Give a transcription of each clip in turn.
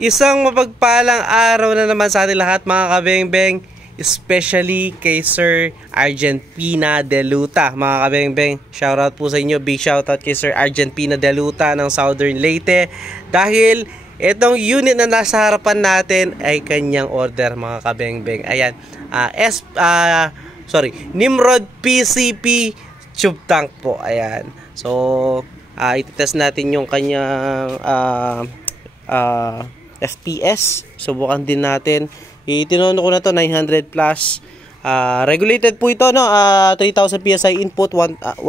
Isang mapagpalang araw na naman sa ating lahat mga kabengbeng, especially kay Sir Argent Pina Deluta. Mga kabengbeng, shoutout po sa inyo, big shoutout kay Sir Argent Pina Deluta ng Southern Leyte. Dahil itong unit na nasa harapan natin ay kanyang order mga kabengbeng. Ayan, Nimrod PCP tube tank po. Ayan, so ititest natin yung kanyang FPS. Subukan din natin. Itinono ko na to 900 plus. Regulated po ito, no? 3000 PSI input, 1000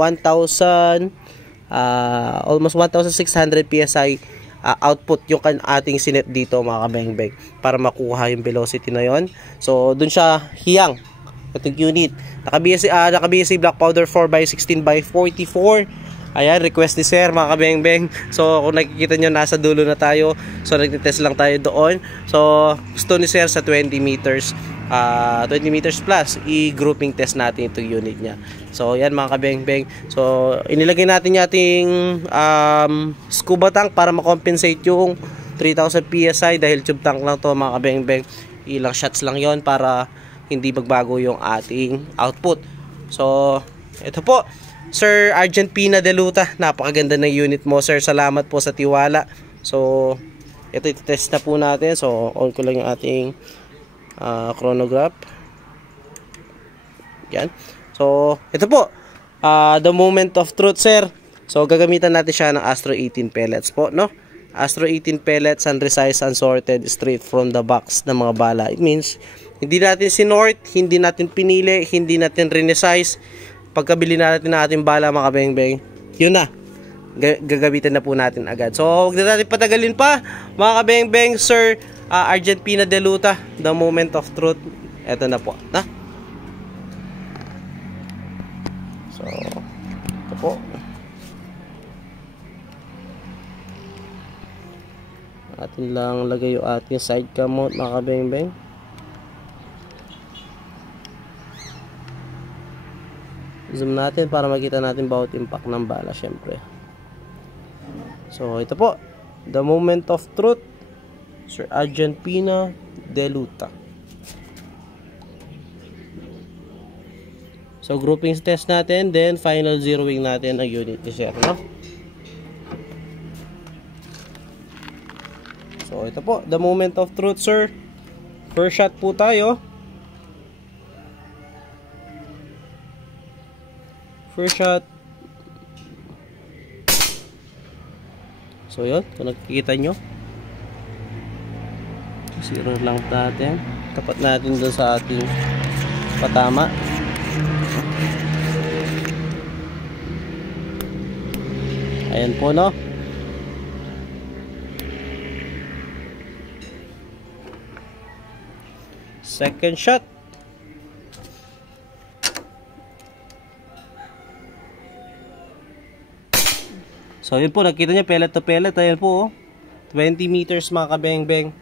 almost 1600 PSI output yung ating sinet dito mga kabengbeng para makuha yung velocity na yon. So dun siya hiyang itong unit. Naka-BSA black powder 4x16x44. Ayan, request ni Sir mga kabengbeng. So kung nakikita nyo, nasa dulo na tayo. So nagtitest lang tayo doon. So gusto ni Sir sa 20 meters 20 meters plus i-grouping test natin itong unit nya. So yan mga kabengbeng. So inilagay natin yung ating scuba tank para makompensate yung 3000 PSI dahil tube tank lang to mga kabengbeng. Ilang shots lang yon para hindi magbago yung ating output. So ito po, Sir Argent Pina Deluta, napakaganda ng unit mo sir, salamat po sa tiwala. So ito i-test na po natin. So on ko lang yung ating chronograph. Yan. So ito po, the moment of truth sir. So gagamitan natin siya ng Astro 18 pellets po, no? Astro 18 pellets, unresized, unsorted, straight from the box ng mga bala. It means hindi natin sinort, hindi natin pinili, hindi natin resize. Pagkabili natin ng ating bala mga kabengbeng, yun na, gagamitin na po natin agad. So huwag na natin patagalin pa mga kabengbeng. Sir Argent Pina Deluta, the moment of truth. Eto na po na. So ito po, atin lang lagay yung ating side cam mount mga kabengbeng. Zoom natin para makita natin bawat impact ng bala syempre. So ito po, the moment of truth, Sir Argent Pina Deluta. So grouping test natin, then final zeroing natin ang unit ni Sir, no? So ito po, the moment of truth sir. First shot po tayo. First shot. So yun, kung nakikita nyo, zero lang natin. Tapat natin doon sa ating patama. Ayan po, no? Second shot. So yun po, nakita nyo pellet to pellet. Ayan po, 20 meters mga kabengbeng.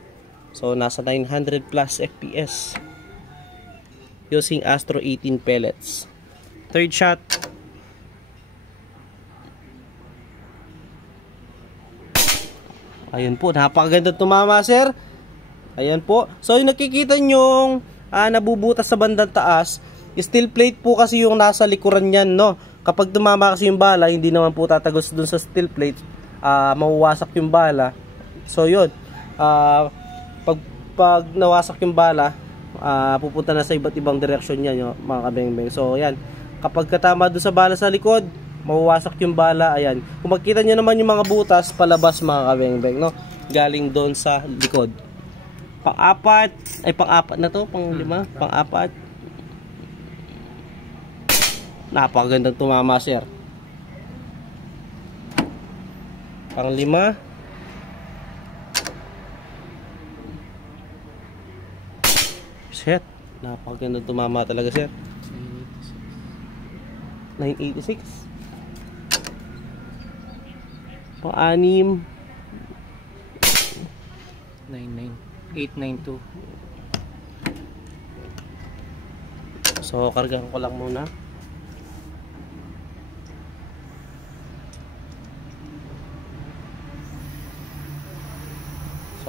So nasa 900 plus FPS using Astro 18 pellets. Third shot. Ayun po, napakaganda tumama sir. Ayan po. So yung nakikita nyo nabubutas sa bandang taas, steel plate po kasi yung nasa likuran yan, no? Kapag tumama kasi yung bala, hindi naman po tatagos dun sa steel plate, mawawasak yung bala. So yun, pag nawasak yung bala, pupunta na sa iba't ibang direksyon yan yung mga kabengbeng. So yan, kapag katama dun sa bala sa likod, mawawasak yung bala. Ayan, kung makita nyo naman yung mga butas palabas mga kabengbeng, no? Galing doon sa likod. Pang-apat na to, pang-lima, pang-apat. Napakagandang tumama sir. Pang-lima. Shit, napakagandang tumama talaga sir. 986. Pang-anim, 892. So kargahan ko lang muna.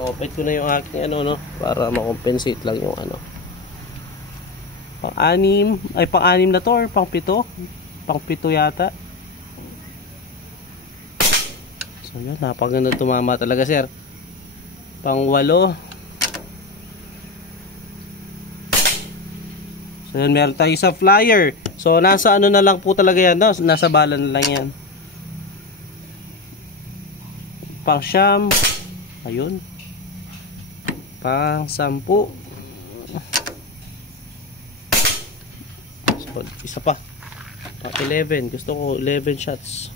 So Open ko na yung aking ano, no, para ma-compensate lang yung ano. Pang-anim, ay pang-anim na to or pang-pito? Pang-pito yata. So yun, napaganda tumama talaga sir. Pang-walo. So yun, meron tayo sa flyer. So nasa ano na lang po talaga yan, no? Nasa bala na lang yan. Pang-siyam. Ayun. Pang-sampu. So, isa pa. Pang-11. Gusto ko 11 shots.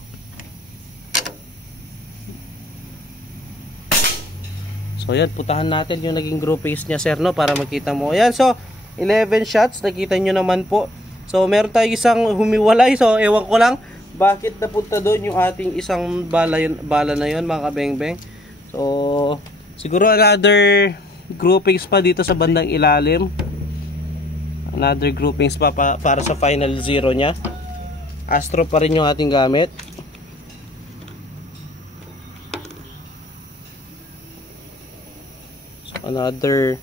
So yan, putahan natin yung naging groupings niya sir, no, para makita mo. Ayan, so 11 shots, nakita nyo naman po. So meron tayo isang humiwalay. So ewan ko lang bakit napunta doon yung ating isang bala na yon mga kabengbeng. So siguro another groupings pa dito sa bandang ilalim. Another groupings pa para sa final zero nya. Astro pa rin yung ating gamit. So another.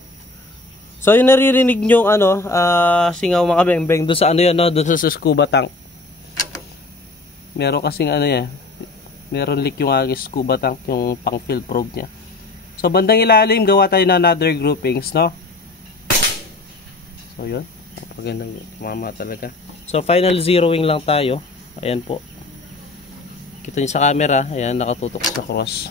So yung naririnig nyo ano, singaw mga bengbeng doon sa ano yan, no? Doon sa scuba tank. Meron kasing ano yan. Meron leak yung aking scuba tank, yung pang field probe nya. So bandang ilalim gawa tayo na another groupings, no? So yun, magandang mama talaga. So final zeroing lang tayo. Ayan po. Kita niyo sa camera, ayan nakatutok sa cross.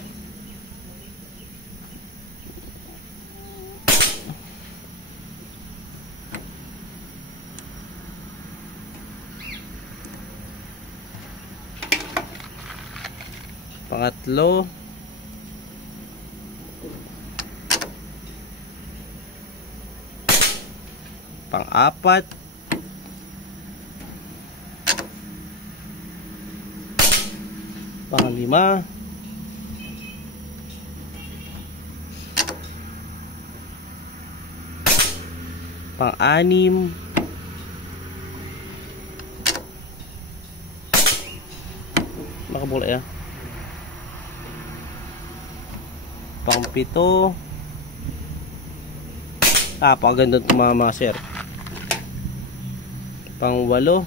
Pangatlo. Pang-apat. Pang-lima. Pang-anim. Makabula yan. Pang-pito. Paganda tumama sir. Pang-walo.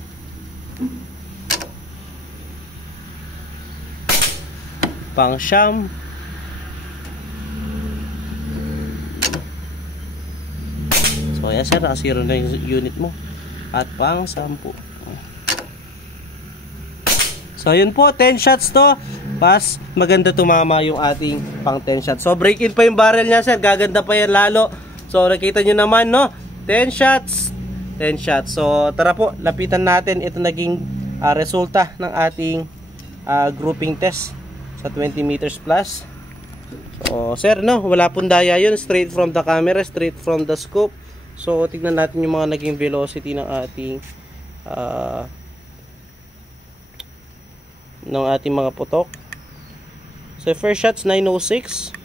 Pang-siyam. So ayan sir, naka-zero na yung unit mo. At pang-sampu. So yun po, 10 shots to. Pas, maganda tumama yung ating pang 10 shots. So break in pa yung barrel niya sir, gaganda pa yan lalo. So nakita nyo naman, no, 10 shots. 10 shots. So tara po, lapitan natin ito naging resulta ng ating grouping test sa 20 meters plus. So sir, no, wala pong daya yun, straight from the camera, straight from the scope. So tignan natin yung mga naging velocity ng ating mga putok. So first shots 906,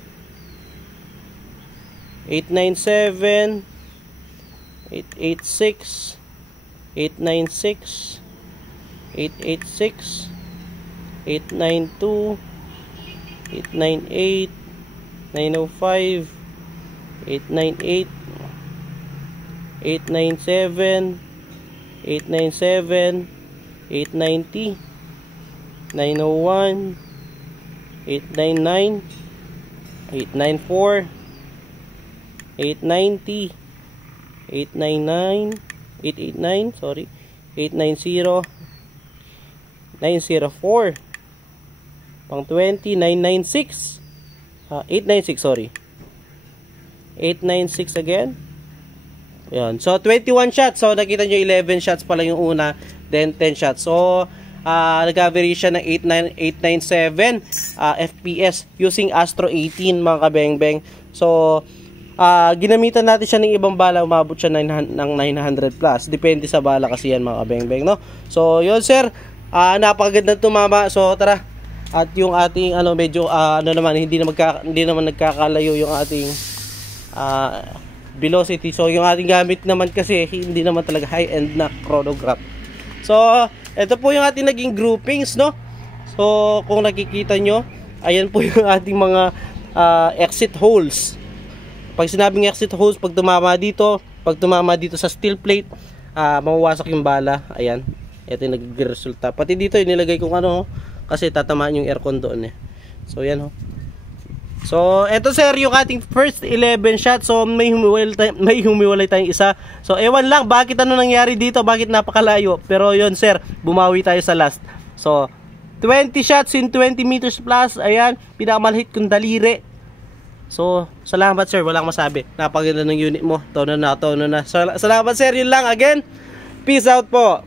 897, 886, 896, 886, 892, 898, 905, 898, 897, 897, 890, 901, 899, 894, 890, 899, 889, sorry, 890, 904, pang 20, 996, 896, sorry, 896 again. Ayan. So 21 shots. So nakita nyo 11 shots pa lang yung una, then 10 shots. So nag-average siya ng 897 FPS using Astro 18 mga kabengbeng. So ginamitan natin siya ng ibang bala, umabot siya ng 900 plus. Depende sa bala kasi yan mga kabengbeng, no? So yun sir, napakaganda tumama. So tara, at yung ating medyo naman hindi naman nagkakalayo yung ating velocity. So yung ating gamit naman kasi hindi naman talaga high-end na chronograph. So ito po yung ating naging groupings, no? So kung nakikita nyo, ayan po yung ating mga exit holes. Pag sinabing exit holes, pag tumama dito sa steel plate, mawawasak yung bala. Ayan, ito yung nag-resulta. Pati dito inilagay kong ano, kasi tatamaan yung aircon doon eh. So yan ho. So eto sir, yung ating first 11 shot. So may humiwalay tayong isa. So ewan lang bakit ano nangyari dito, bakit napakalayo. Pero yon sir, bumawi tayo sa last. So 20 shots in 20 meters plus. Ayan, pinakamalhit kong daliri. So salamat sir, walang masabi. Napakaganda ng unit mo. Tono na. Salamat sir, yun lang. Again, peace out po.